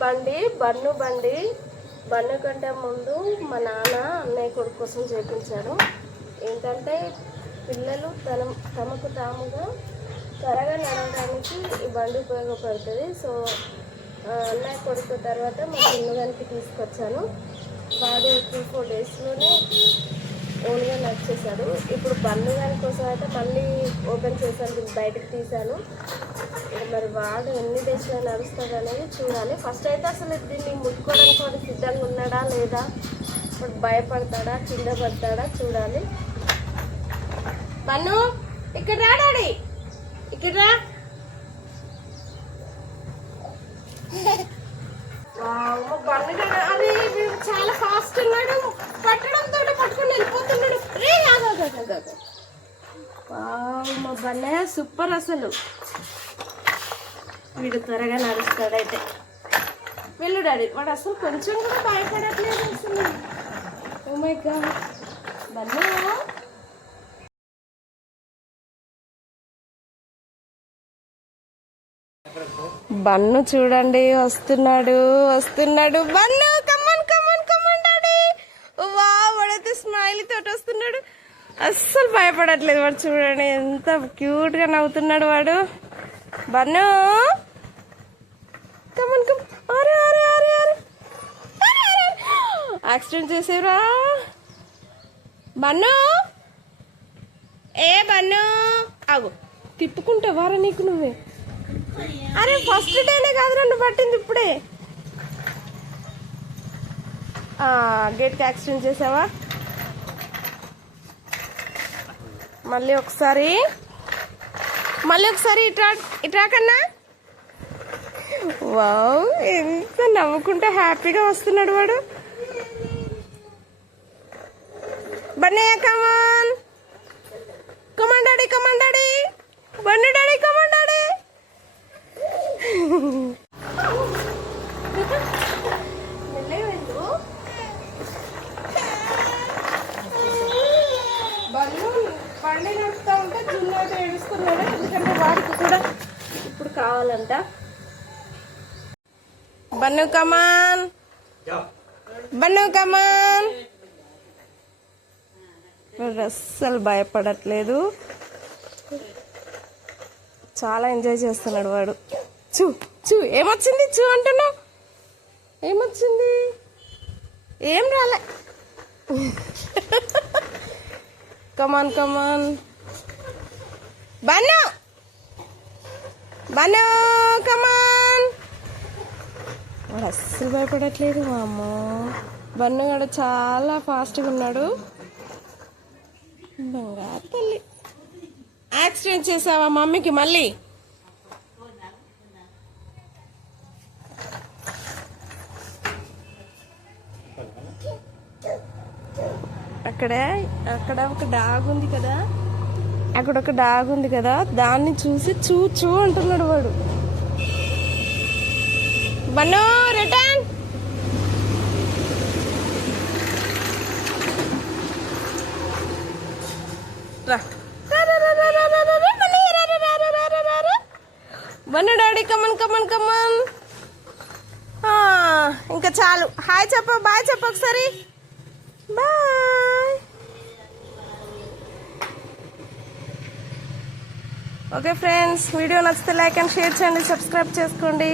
బండి బండి బన్ను కంటే ముందు మా నాన్న అన్నయ్య కొడుకు కోసం చేయించాడు. ఏంటంటే పిల్లలు తమకు తాముగా త్వరగా నడవడానికి ఈ బండి ఉపయోగపడుతుంది. సో అన్నయ్య కొడుకు తర్వాత మా చిన్నగానికి తీసుకొచ్చాను. వాడు 3-4 డేస్లోనే ఓన్గా నడిచేశాడు. ఇప్పుడు బన్ను గారి కోసం అయితే మళ్ళీ ఓపెన్ చేశాను, బయటకు తీశాను. మరి వాడు ఎన్ని డేస్లో నడుస్తాడు అనేది చూడాలి. ఫస్ట్ అయితే అసలు దీన్ని ముట్టుకోవడానికి వాడు సిద్ధంగా ఉన్నాడా లేదా, ఇప్పుడు భయపడతాడా, కింద పడతాడా చూడాలి. బన్ను ఇక్కడ రాడాడి, ఇక్కడ రా. బన్ను అది చాలా ఫాస్ట్ ఉన్నాడు, పట్టడంతో పట్టుకొని వెళ్ళిపోతున్నాడు. మా బన్నయ్య సూపర్, అసలు వీడు త్వరగా నడుస్తాడైతే. వెళ్ళు డాడీ, వాడు అసలు కొంచెం కూడా భయపడట్లేదు అసలు. ఓ మై గాడ్ బన్నయ్య. బన్ను చూడండి, వస్తున్నాడు Bunny. Come on come on come on daddy. వా, వాడైతే స్మైల్ తోటి వస్తున్నాడు, అస్సలు భయపడట్లేదు. వాడు చూడండి ఎంత క్యూట్ గా నవ్వుతున్నాడు వాడు. Bannu come on come on. అరే అరే అరే అరే యాక్సిడెంట్ చేసేవరా బన్ను. ఏ బన్ను ఆగు, తిప్పుకుంటావారా నీకు నువ్వే. అరే ఫస్ట్ డేనే కాదు నన్ను పట్టింది ఇప్పుడే. గేట్కి యాక్సిడెంట్ చేసావా? మళ్ళీ ఒకసారి ఇట్రా కన్నా. వావ్, ఎంత నవ్వుకుంటే హ్యాపీగా వస్తున్నాడు వాడు. బన్నయ్య కమాన్ come on daddy, come on daddy, bun daddy, come on daddy. బండి నడుపుతా ఉంటే జున్నైతే ఏడుస్తున్నాడు, ఎందుకంటే వాడికి కూడా ఇప్పుడు కావాలంట. బన్ను కమాన్, బన్ను కమాన్. అస్సలు భయపడట్లేదు, చాలా ఎంజాయ్ చేస్తున్నాడు వాడు. చూ ఏమొచ్చింది, చూ అంటున్నావు, ఏమొచ్చింది? ఏం రాలే. కమాన్ కమాన్ బన్ను, బన్ను కమాన్. వాడు అస్సలు భయపడట్లేదు మా అమ్మ. బన్ను కూడా చాలా ఫాస్ట్గా ఉన్నాడు. బంగారు తల్లి. యాక్సిడెంట్ చేసావా మమ్మీకి మళ్ళీ? అక్కడ ఒక డాగ్ ఉంది కదా, అక్కడ ఒక డాగ్ ఉంది కదా, దాన్ని చూసి చూ అంటున్నాడు వాడు. Bannu return. Bannu daddy come on come on come on. ఇంకా చాలు. హాయ్ చెప్ప, బాయ్ చెప్ప ఒకసారి. బాయ్. ఓకే ఫ్రెండ్స్, వీడియో నచ్చితే లైక్ అండ్ షేర్ చేయండి, సబ్స్క్రైబ్ చేసుకోండి.